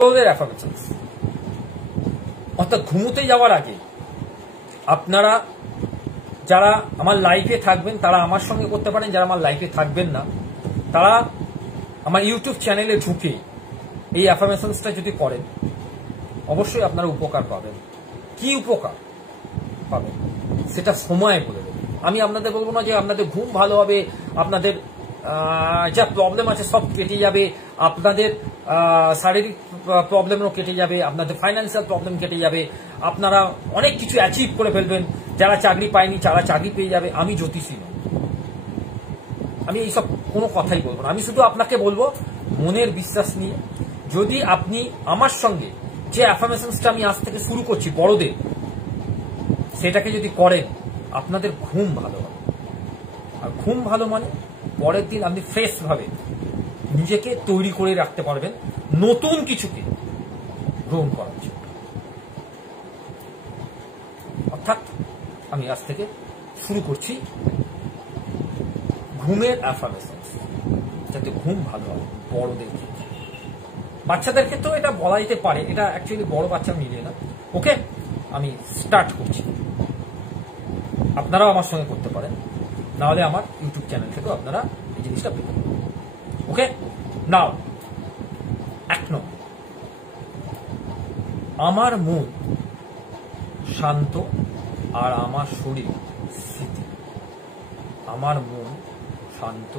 Affirmations, অর্থাৎ ঘুমোতে যাওয়ার আগে আপনারা যারা আমার লাইফে থাকবেন তারা আমার সঙ্গে করতে পারেন, যারা আমার লাইফে থাকবেন না তারা আমার ইউটিউব চ্যানেলে ঢুকে এই অ্যাফার্মেশনসটা যদি করেন অবশ্যই আপনারা উপকার পাবেন। কি উপকার পাবেন সেটা সময় বলে দেবে। আমি আপনাদের বলবো না যে আপনাদের ঘুম ভালো হবে, আপনাদের যা প্রবলেম আছে সব কেটে যাবে, আপনাদের শারীরিক প্রবলেমও কেটে যাবে, আপনাদের ফাইন্যান্সিয়াল প্রবলেম কেটে যাবে, আপনারা অনেক কিছু অ্যাচিভ করে ফেলবেন, যারা চাকরি পায়নি তারা চাকরি পেয়ে যাবে। আমি জ্যোতিষী নই, আমি এইসব কোনো কথাই বলবো না। আমি শুধু আপনাকে বলবো মনের বিশ্বাস নিয়ে যদি আপনি আমার সঙ্গে যে অ্যাফার্মেশনসটা আমি আজ থেকে শুরু করছি বড়দের, সেটাকে যদি করেন আপনাদের ঘুম ভালো হবে। আর ঘুম ভালো মানে পরের দিন আপনি ফ্রেশ ভাবে নিজেকে তৈরি করে রাখতে পারবেন নতুন কিছুকে গ্রহণ করার জন্য। অর্থাৎ আমি আজ থেকে শুরু করছি ঘুমের অ্যাফার্মেশনস, যাতে ঘুম ভালো হয় বড়দের ক্ষেত্রে। বাচ্চাদের ক্ষেত্রেও এটা বলা যেতে পারে, এটা অ্যাকচুয়ালি বড় বাচ্চা মিলিয়ে না। ওকে, আমি স্টার্ট করছি। আপনারাও আমার সঙ্গে করতে পারেন, নাহলে আমার ইউটিউব চ্যানেল থেকেও আপনারা এই জিনিসটা পেতে পারেন। ওকে, নাও 1 নম্বর, আমার মন শান্ত আর আমার শরীর স্থিতি। আমার মন শান্ত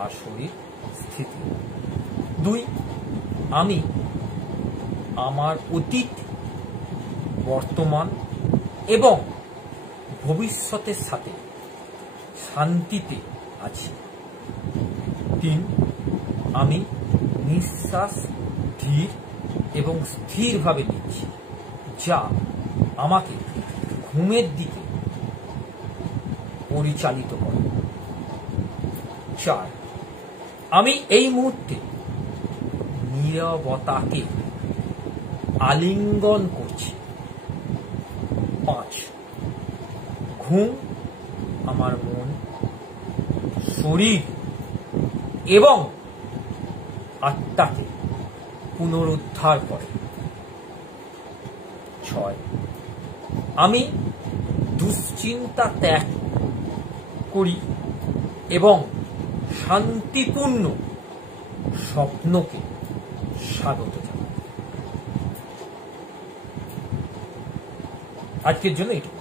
আর শরীর স্থিতি। 2, আমি আমার অতীত, বর্তমান এবং ভবিষ্যতের সাথে শান্তিতে আছি। 3, আমি নিঃশ্বাস ধীর এবং স্থিরভাবে নিচ্ছি, যা আমাকে ঘুমের দিকে পরিচালিত করে। 4, আমি এই মুহূর্তে নীরবতাকে আলিঙ্গন করছি। 5, ঘুম আমার মন, শরীর এবং আত্মাকে পুনরুদ্ধার করে। 6, আমি দুশ্চিন্তা ত্যাগ করি এবং শান্তিপূর্ণ স্বপ্নকে স্বাগত জানাই। আজকের জন্য এইটুকু।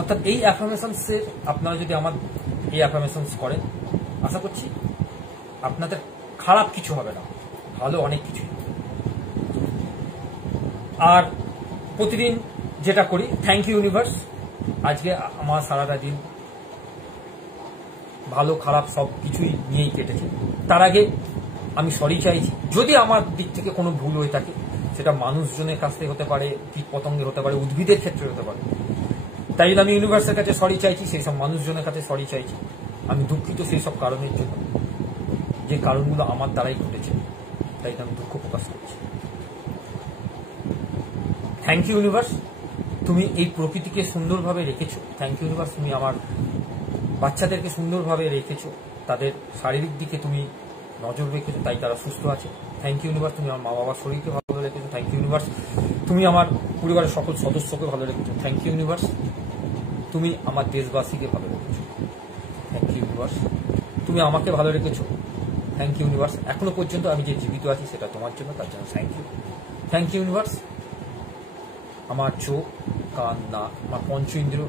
অর্থাৎ এই অ্যাফার্মেশনসের আপনারা যদি আমার এই অ্যাফার্মেশনস করেন, আশা করছি আপনাদের খারাপ কিছু হবে না, ভালো অনেক কিছু। আর প্রতিদিন যেটা করি, থ্যাংক ইউ ইউনিভার্স, আজকে আমার সারাটা দিন ভালো খারাপ সব কিছুই নিয়েই কেটেছে। তার আগে আমি সরি চাইছি যদি আমার দিক থেকে কোনো ভুল হয়ে থাকে, সেটা মানুষজনের কাছ থেকে হতে পারে, কীট পতঙ্গের হতে পারে, উদ্ভিদের ক্ষেত্রে হতে পারে। তাই জন্য আমি ইউনিভার্সের কাছে সরি চাইছি, সেই সব মানুষজনের কাছে সরি চাইছি। আমি দুঃখিত সেই সব কারণের জন্য, যে কারণগুলো আমার দ্বারাই ঘটেছে, তাই আমি দুঃখ প্রকাশ করছি। থ্যাংক ইউ ইউনিভার্স, তুমি এই প্রকৃতিকে সুন্দরভাবে রেখেছো। থ্যাংক ইউ ইউনিভার্স, তুমি আমার বাচ্চাদেরকে সুন্দরভাবে রেখেছো, তাদের শারীরিক দিকে তুমি নজর রেখেছো, তাই তারা সুস্থ আছে। থ্যাংক ইউ ইউনিভার্স, তুমি আমার মা বাবার শরীরকে ভালো রেখেছো। থ্যাংক ইউ ইউনিভার্স, তুমি আমার পরিবারের সকল সদস্যকে ভালো রেখেছো। থ্যাংক ইউ ইউনিভার্স, তুমি আমার দেশবাসীকে ভালো রেখেছো। থ্যাংক ইউ ইউনিভার্স, তুমি আমাকে ভালো রেখেছো। থ্যাংক ইউ ইউনিভার্স, এখনো পর্যন্ত আমি যে জীবিত আছি সেটা তোমার জন্য, তার জন্য thank you. Thank you universe, আমার চোখ, কান, নাক, আমার পঞ্চ ইন্দ্রিয়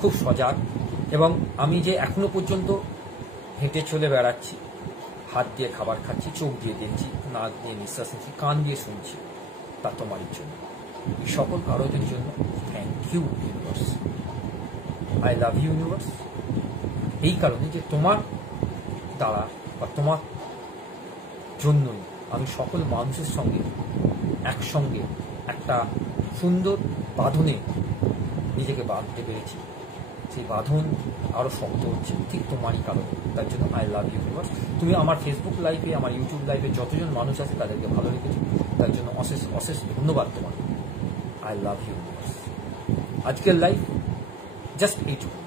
খুব সজাগ, এবং আমি যে এখনো পর্যন্ত হেঁটে চলে বেড়াচ্ছি, হাত দিয়ে খাবার খাচ্ছি, চোখ দিয়ে দেখছি, নাক দিয়ে নিঃশ্বাস নিচ্ছি, কান দিয়ে শুনছি, তা তোমারই জন্য। এই সকল কারণের জন্য thank you universe. I love you universe, এই কারণে যে তোমার দ্বারা বা তোমার জন্যই আমি সকল মানুষের সঙ্গে একসঙ্গে একটা সুন্দর বাঁধনে নিজেকে বাঁধতে পেরেছি। সেই বাঁধন আরো শক্ত হচ্ছে ঠিক তোমারই কারণে, তার জন্য আই লাভ ইউ ইউনিভার্স। তুমি আমার ফেসবুক লাইভে, আমার ইউটিউব লাইভে যতজন মানুষ আছে তাদেরকে ভালো রেখেছো, তার জন্য অশেষ অশেষ ধন্যবাদ তোমার। I love you universe. আজকের লাইভ জাস্ট এইটুকু।